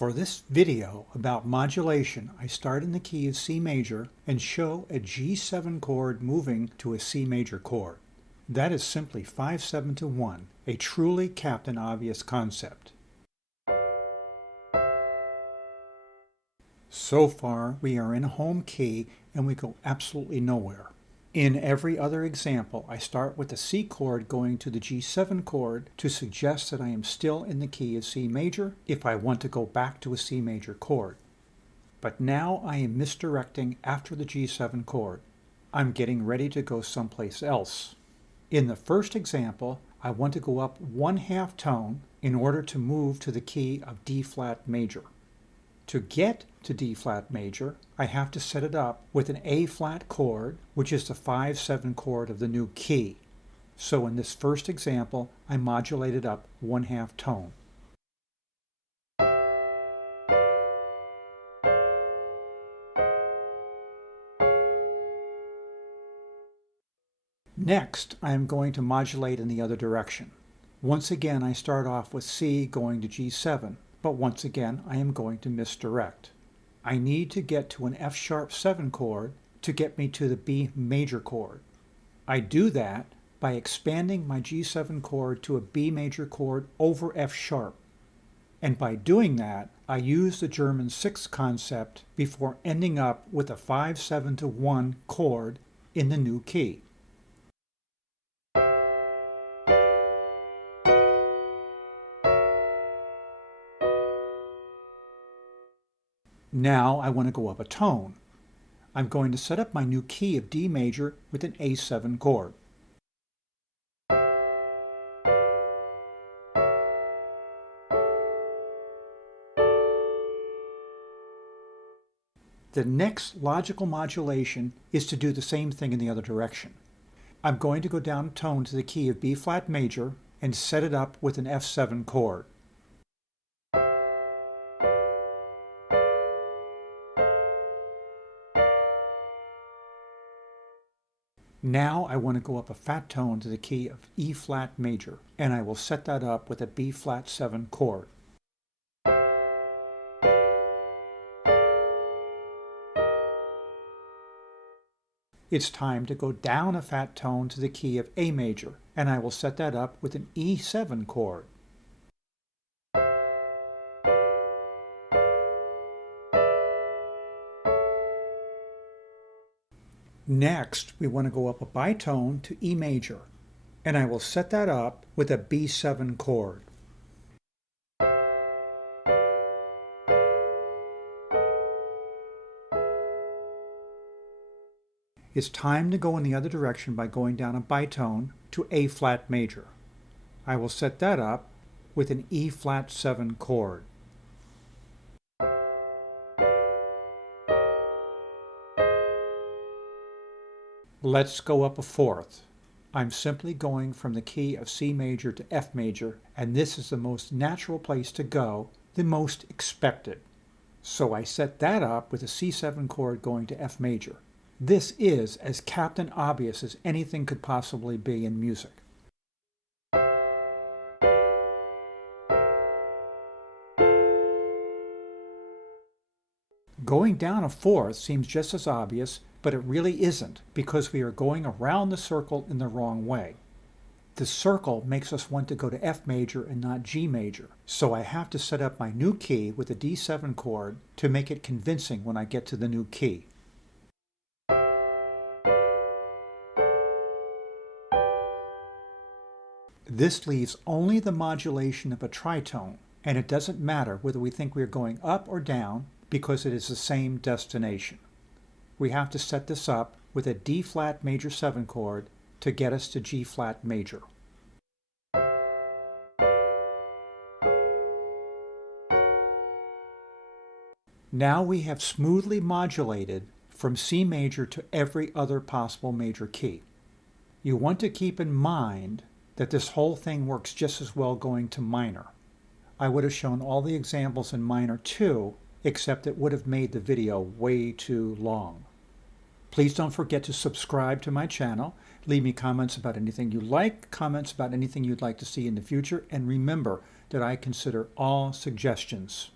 For this video about modulation, I start in the key of C major and show a G7 chord moving to a C major chord. That is simply 5/7 to 1, a truly Captain Obvious concept. So far, we are in home key and we go absolutely nowhere. In every other example, I start with the C chord going to the G7 chord to suggest that I am still in the key of C major if I want to go back to a C major chord. But now I am misdirecting after the G7 chord. I'm getting ready to go someplace else. In the first example, I want to go up 1/2 tone in order to move to the key of D flat major. To get to D flat major, I have to set it up with an A flat chord, which is the 5/7 chord of the new key. So in this first example, I modulated up 1/2 tone. Next, I am going to modulate in the other direction. Once again, I start off with C going to G7. But once again, I am going to misdirect. I need to get to an F sharp 7 chord to get me to the B major chord. I do that by expanding my G7 chord to a B major chord over F sharp. And by doing that, I use the German 6 concept before ending up with a 5/7 to 1 chord in the new key. Now I want to go up a tone. I'm going to set up my new key of D major with an A7 chord. The next logical modulation is to do the same thing in the other direction. I'm going to go down a tone to the key of B flat major and set it up with an F7 chord. Now I want to go up a fat tone to the key of E flat major, and I will set that up with a B flat 7 chord. It's time to go down a fat tone to the key of A major, and I will set that up with an E7 chord. Next, we want to go up a bitone to E major, and I will set that up with a B7 chord. It's time to go in the other direction by going down a bitone to A flat major. I will set that up with an E flat 7 chord. Let's go up a fourth. I'm simply going from the key of C major to F major, and this is the most natural place to go, the most expected. So I set that up with a C7 chord going to F major. This is as Captain Obvious as anything could possibly be in music. Going down a fourth seems just as obvious, but it really isn't, because we are going around the circle in the wrong way. The circle makes us want to go to F major and not G major, so I have to set up my new key with a D7 chord to make it convincing when I get to the new key. This leaves only the modulation of a tritone, and it doesn't matter whether we think we are going up or down because it is the same destination. We have to set this up with a D flat major 7 chord to get us to G flat major. Now we have smoothly modulated from C major to every other possible major key. You want to keep in mind that this whole thing works just as well going to minor. I would have shown all the examples in minor too, except it would have made the video way too long. Please don't forget to subscribe to my channel, leave me comments about anything you like, comments about anything you'd like to see in the future, and remember that I consider all suggestions.